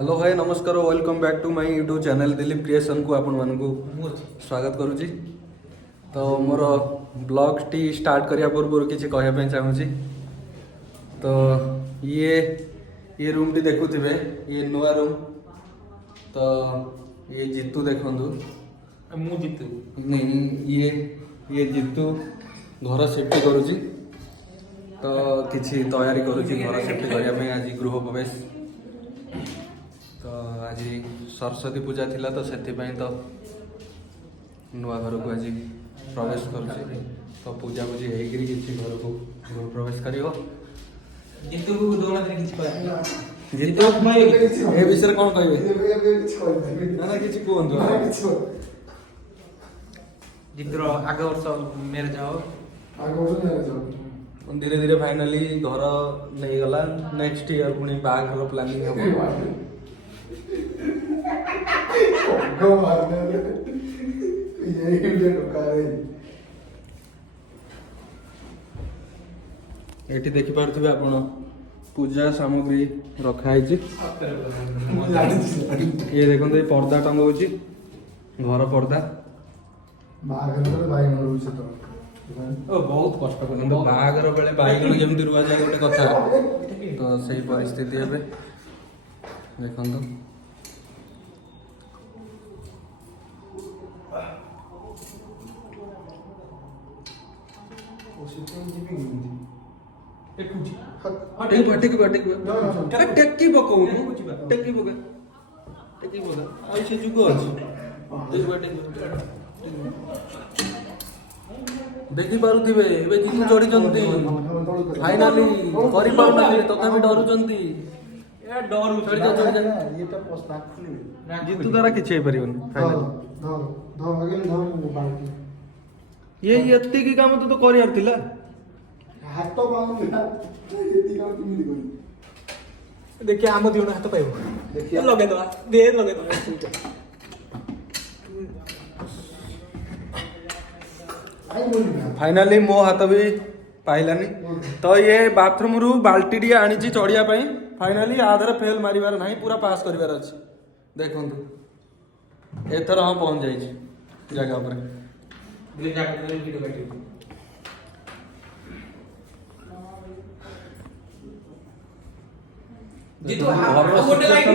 Hello hi नमस्कार welcome back to my YouTube channel Dilip creation को आपण मानकु स्वागत करूची। तो मोर ब्लॉग टी स्टार्ट करिया पूर्व किसी कहया पे चाहूची। तो ये रूम टी देखुथिबे ये नुआ रूम। तो ये जितू देखंदु मु जितू नहीं ये जितू घर सेफ्टी करूची। तो किसी तैयारी करूची घर सेफ्टी करिया पे आज गृह प्रवेश। तो आज सरस्वती पूजा थिला तो सेथिपाई तो नुआ घर को आज प्रवेश करुचे। तो पूजा पूजी होगी किसी घर को गृह प्रवेश करियो। जितू दोना दिन किछ कहला जितू ए विषय कोन कहबे ना किछि कोहंदो जितुर आगे वर्ष मेरे जाओ धीरे धीरे फाइनली घर नहीं गला। नेक्स्ट ईयर पुनी बाघर प्लानिंग हम एठी देखि पारथिबे आपण पूजा सामग्री रखा है। ये देखो ये पर्दा टंगाउची घर पर्दा बहुत कष्ट किंतु बाहागर बेले बाइगण केमती रुआ जाए गोटे कथा। तो सही परिस्थिति है देखो। टेकी पकाऊ टेकी पका आई से जुग देखी पारुथिबे एबे जितू चढ़ी फाइनाली करि पाउना तथापि डरुचंती ए डर चढ़ी जा ये तो पोस्ट खुली जितू द्वारा किछि हे परिबन फाइनल ये एत्ती की काम तो करियार थिला हाथ तो बांधला ये काम तुम नहीं करी देखिए आम दियो हाथ पाइबो देखिए लगे दवा दे लगे दवा आई बोली फाइनाली मो हाथ भी पाइलानी। तो ये बाथरूम रु बाल्टी टी आनी चढ़िया फाइनाली आधर फेल मारिबार नहीं पूरा पास करिवार अछि। देखंतु एथर हम पहुंच जाई जगह पर दिले जाके वीडियो काटी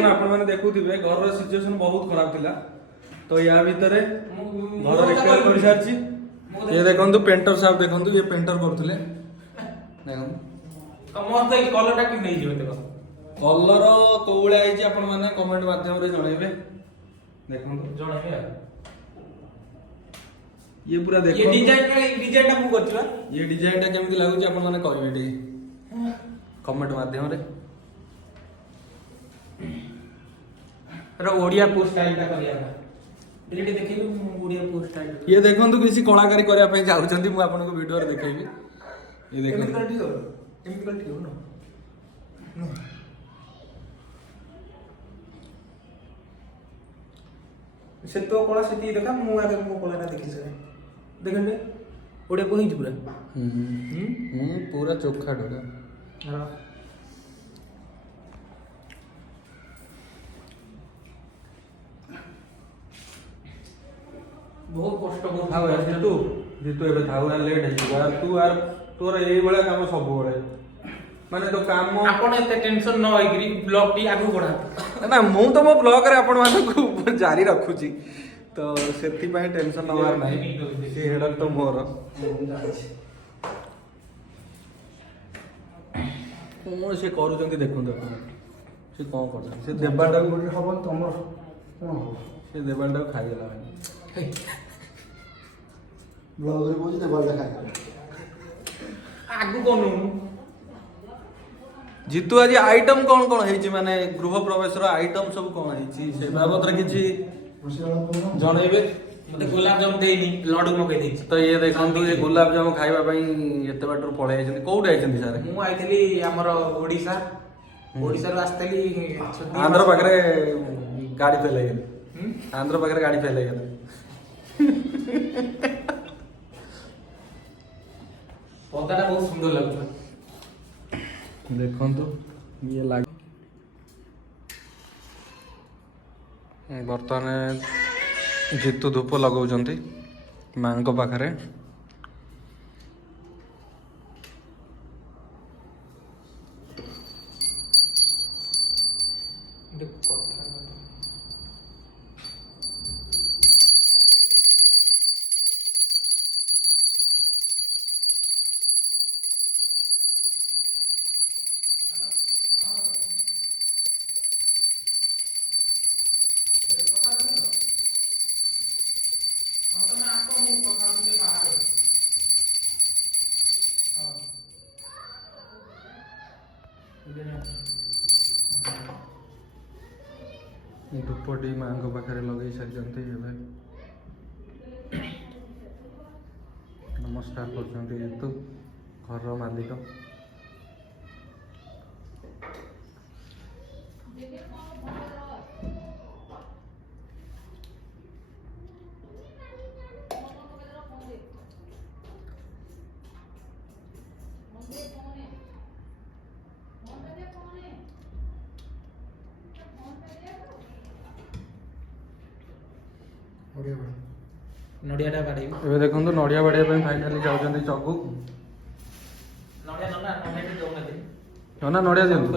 आपण देखुथिबे घर सिचुएशन बहुत खराब थिला। तो या भितरे घर रिपेयर कर सारची। ये देखंतु पेंटर साहब देखंतु ये पेंटर करथुले देखंतु तो मस्त ए कलर टा कि नहीं जिवे देखो कलर कोउळे आइची आपण माने कमेंट माध्यम रे जणाइबे। देखंतु जणे ये पूरा देखो ये डिजाइन टा मु करछला ये डिजाइन टा केमती लागुची आपण माने कहबे टी कमेंट माध्यम रे। रो ओडिया पोस्ट स्टाइल टा करिया डिलीट देखिलु ओडिया पोस्ट स्टाइल ये देखंतु किसी कलाकारी करिया पे चाहउचंती मु आपन को वीडियो रे देखेबी। ये देखंतु केमिकल ठीक हो न से तो कोला से देखा मु आगे मु कोला ना देखि से देखन बे ओडिया पोही पूरा पूरा चोखा ढोका हां बहुत कष्ट को थाउ यार जितू जितू एबे थाउ यार लेट है यार तू यार तोर एई बेला काम सब बळे माने तो काम आपण एते टेंशन न होइग्री ब्लॉग टी आगु बढ़ा ना मु तो मो ब्लॉग रे आपण माने को जारी रखुची। तो सेति पय टेंशन नवार नाही से हेडक तो मोर कोन से करूचंती देखुन देखो से कोन करछ से देबाटा गोटे हबन तमर कोन हो से देबाटा खाइ गेला भाई ब्लॉग रे बोझ दे बल खाए आगु कोन जितू आज आइटम कौन कौन है माने गृह प्रवेश रो आइटम सब कौन है से बाबत रे किछि जणैबे। मते गुलाब जामुन देइनी लड्डू मके देइछि तो ये देखंतु ये गुलाब जामुन खाइबा पई एते बाटर पळे आइछन कोउड आइछन सर मु आइतली हमर ओडिसा ओडिसा रो आस्तली आंध्र पाखरे गाड़ी फेल गेल आंध्र पाखरे गाड़ी फेल गेल पदाटा बहुत सुंदर लागुछ देखंतु ये लाग ବର୍ତ୍ତମାନ ଜିତୁ ଧୂପ ଲଗାଉଛନ୍ତି ମାଙ୍କ ପାଖରେ। ଧୂପଟି ମାଙ୍କ ପାଖରେ ଲଗେଇ ସାରିଛନ୍ତି। ଏବେ ନମସ୍କାର କରୁଛନ୍ତି ଯେହେତୁ ଘରର ମାଲିକ। ନଡ଼ିଆଟା ବାଡ଼େଇବି। ଏବେ ଦେଖନ୍ତୁ ନଡ଼ିଆ ବାଡ଼ିବା ପାଇଁ ଫାଇନାଲି ଯାଉଛନ୍ତି ଚଗୁ। ନଡ଼ିଆ ନନା ଦଉନାହାନ୍ତି। ନନା ନଡ଼ିଆ ଦିଅନ୍ତୁ।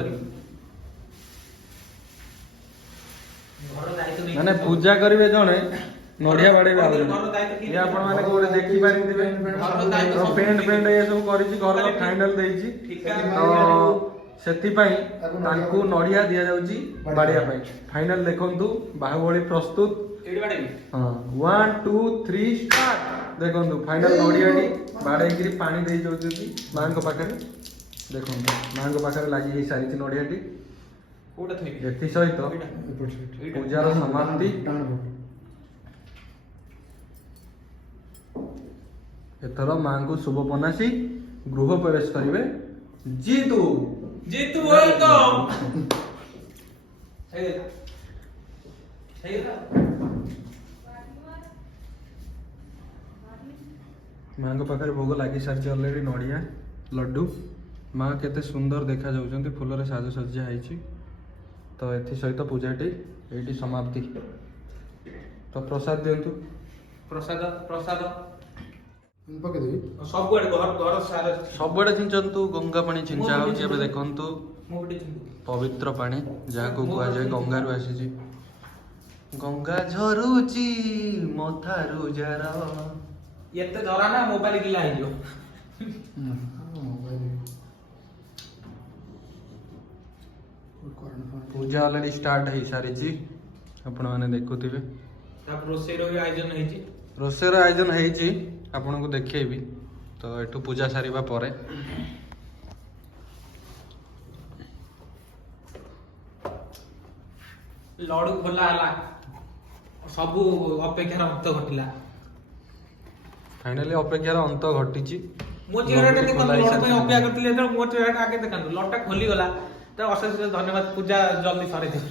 ଘର ଦାୟିତ୍ୱ ନେଇ ମାନେ ପୂଜା କରିବେ ଜଣେ, ନଡ଼ିଆ ବାଡ଼େଇବେ ଆଉ ଜଣେ। ଇଏ ଆପଣ ମାନେ କୋଉଠି ଦେଖିପାରିଥିବେ ପେଣ୍ଟ ଫେଣ୍ଟ ଏ ସବୁ କରିଛି, ଘରର ଫାଇନାଲ ଦେଇଛି। ତ ସେଥିପାଇଁ ତାଙ୍କୁ ନଡ଼ିଆ ଦିଆଯାଉଛି ବାଡ଼େଇବା ପାଇଁ। ଫାଇନାଲ ଦେଖନ୍ତୁ ବାହୁବଳୀ ପ୍ରସ୍ତୁତ। ହଁ 1 2 3 ଷ୍ଟାର୍ଟ। ଦେଖନ୍ତୁ ଫାଇନାଲ ନଡ଼ିଆଟି ବାଡ଼େଇକିରି ପାଣି ଦେଇ ଯାଉଛନ୍ତି ମାଙ୍କ ପାଖରେ। ଦେଖନ୍ତୁ ମାଙ୍କ ପାଖରେ ଲାଗି ହେଇ ସାରିଛି ନଡ଼ିଆଟି। ଏଥି ସହିତ ପୂଜାର ସମାପ୍ତି। ଏଥର ମାଙ୍କୁ ଶୁଭ ପନାସି ଗୃହ ପ୍ରବେଶ କରିବେ ଜିତୁ। ଜିତୁ ୱେଲକମ୍। ମାଙ୍କ ପାଖରେ ଭୋଗ ଲାଗି ସାରିଛି ଅଲରେଡି ନଡ଼ିଆ ଲड्डू। ମା କେତେ ସୁନ୍ଦର ଦେଖାଯାଉଛନ୍ତି, ଫୁଲରେ ସାଜସଜ୍ଜା ହେଇଛି। ତ ଏଥି ସହିତ ପୂଜାଟି ଏଇଠି ସମାପ୍ତି। ତ ପ୍ରସାଦ ଦିଅନ୍ତୁ। ପ୍ରସାଦ ପକେଇଦେବି ସବୁଆଡେ ଘର ସାରା ସବୁଆଡେ ଛିଞ୍ଚନ୍ତୁ। ଗଙ୍ଗା ପାଣି ଛିଞ୍ଚା ହଉଛି। ଏବେ ଦେଖନ୍ତୁ ପବିତ୍ର ପାଣି, ଯାହାକୁ କୁହାଯାଏ ଗଙ୍ଗାରୁ ଆସିଛି। ଗଙ୍ଗା ଝରୁଛି ମଥାରୁ ଜାର। ଏତେ ଧରା ନା ମୋବାଇଲ ଗିଲା ହେଇଯିବ। ପୂଜା ଅଲରେଡି ଷ୍ଟାର୍ଟ ହେଇସାରିଛି, ଆପଣମାନେ ଦେଖୁଥିବେ। ତାପରେ ରୋଷେଇର ବି ଆୟୋଜନ ହେଇଛି। ରୋଷେଇର ଆୟୋଜନ ହେଇଛି, ଆପଣଙ୍କୁ ଦେଖେଇବି। ତ ଏଠୁ ପୂଜା ସାରିବା ପରେ ଲଡୁ ଖୋଲା ହେଲା, ସବୁ ଅପେକ୍ଷାର ଅନ୍ତ ଘଟିଲା। ଫାଇନାଲି ଅପେକ୍ଷାର ଅନ୍ତ ଘଟିଛି। ମୋ ଚେହେରାଟା ଦେଖନ୍ତୁ, ଲଡୁ ପାଇଁ ଅପେକ୍ଷା କରିଥିଲି ଯେତେବେଳେ ମୋ ଚେହେରାଟା ଆଗେ ଦେଖନ୍ତୁ। ଲଡୁଟା ଖୋଲିଗଲା, ତ ଅଶେଷ ଧନ୍ୟବାଦ। ପୂଜା ଜଲ୍ଦି ସରେଇଦେବି।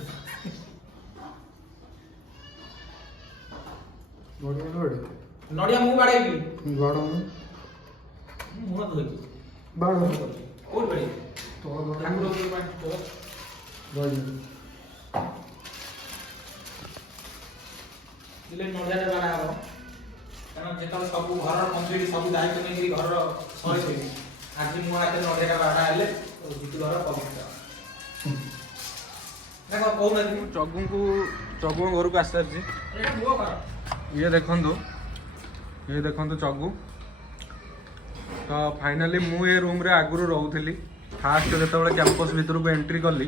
ନଡ଼ିଆ ମୁଁ ବାଡ଼େଇବି। ମୁହଁ ଧୋଇଛି। କୋଉଠି ବାଡ଼େଇବି? ଠାକୁର ଉପରେ ନଡ଼ିଆଟା ବାଡ଼ା ହବ, କାରଣ ଯେତେବେଳେ ସବୁ ଘରର କମ୍ପ୍ଲିଟ୍ ସବୁ ଦାୟିତ୍ୱ ନେଇକି ଘରର ସରେଇଦେବି। ଆଜି ମୋ ହାତରେ ନଡ଼ିଆଟା ବାଡ଼ା ହେଲେ ଜିତୁ ଘର ପବିତ୍ର। ନା କଣ କହୁନାହାନ୍ତି? ଚଗୁଙ୍କ ଘରକୁ ଆସିସାରିଛି। ଇଏ ଦେଖନ୍ତୁ ଚଗୁ। ତ ଫାଇନାଲି ମୁଁ ଏ ରୁମ୍ରେ ଆଗରୁ ରହୁଥିଲି। ଫାଷ୍ଟ ଯେତେବେଳେ କ୍ୟାମ୍ପସ୍ ଭିତରକୁ ଏଣ୍ଟ୍ରି କଲି,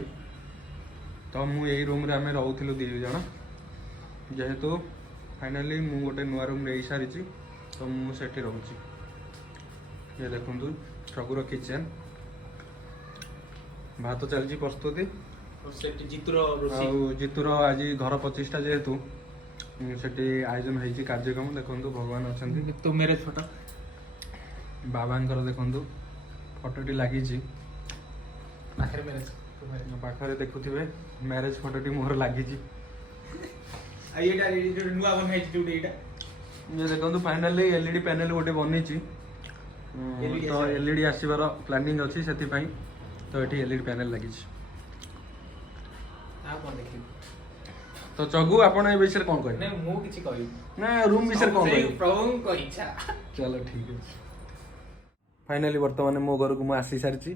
ତ ମୁଁ ଏଇ ରୁମ୍ରେ ଆମେ ରହୁଥିଲୁ 2 ଜଣ। ଯେହେତୁ ଫାଇନାଲି ମୁଁ ଗୋଟେ ନୂଆ ରୁମ୍ ନେଇସାରିଛି, ତ ମୁଁ ସେଠି ରହୁଛି। ଇଏ ଦେଖନ୍ତୁ ଚଗୁର କିଚେନ୍। ଭାତ ଚାଲିଛି ପ୍ରସ୍ତୁତି। ସେଠି ଜିତୁର ଆଉ ଜିତୁର ଆଜି ଘର ପ୍ରତିଷ୍ଠା ଯେହେତୁ ସେଠି ଆୟୋଜନ ହେଇଛି କାର୍ଯ୍ୟକ୍ରମ। ଦେଖନ୍ତୁ ଭଗବାନ ଅଛନ୍ତି। ତୁ ମ୍ୟାରେଜ୍ ଫଟୋ ବାବାଙ୍କର ଦେଖନ୍ତୁ ଫଟୋଟି ଲାଗିଛି ପାଖରେ। ପାଖରେ ଦେଖୁଥିବେ ମ୍ୟାରେଜ ଫଟୋଟି ମୋର ଲାଗିଛି। ଏଇଟା ନୂଆ ବନା ହେଇଛି ଯୋଉଟା ଏଇଟା। ଇଏ ଦେଖନ୍ତୁ ଫାଇନାଲି ଏଲଇଡି ପ୍ୟାନେଲ ଗୋଟେ ବନେଇଛି। ତ ଏଲଇଡି ଆସିବାର ପ୍ଲାନିଂ ଅଛି, ସେଥିପାଇଁ ତ ଏଠି ଏଲଇଡି ପ୍ୟାନେଲ ଲାଗିଛି। ଆଉ କଣ ଦେଖିବୁ? तो चगु आपण ए विषय कोन कहै नहीं मु किछि कहि ना रूम विषय कोन कहै प्रभु को इच्छा चलो ठीक है फाइनली वर्तमान मो घर को मु आसी सारी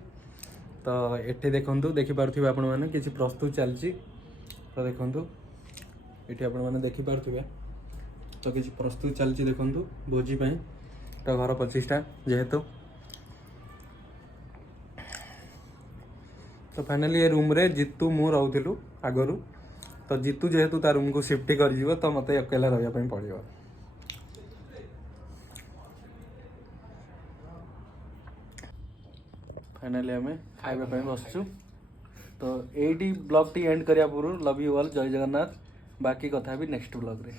तो एठी देखंतु देखि पारथिबे आपण माने किछि प्रस्तुत चलची तो देखंतु एठी आपण माने देखि पारथिबे तो किछि प्रस्तुत चलची देखंतु भोजी पई तो घर 25टा जेहेतु तो फाइनली ये रूम रे जितु मु रहउथिलु आगरु तो जितु जेहेतु ता रूम को शिफ्ट कर जीवो तो मते अकेला रहया पई पड़ियो फाइनली हमें खाइबा पई बसचु तो एडी ब्लॉग टी एंड करिया पूर्व लव यू ऑल जय जगन्नाथ बाकी कथा भी नेक्स्ट ब्लॉग रे।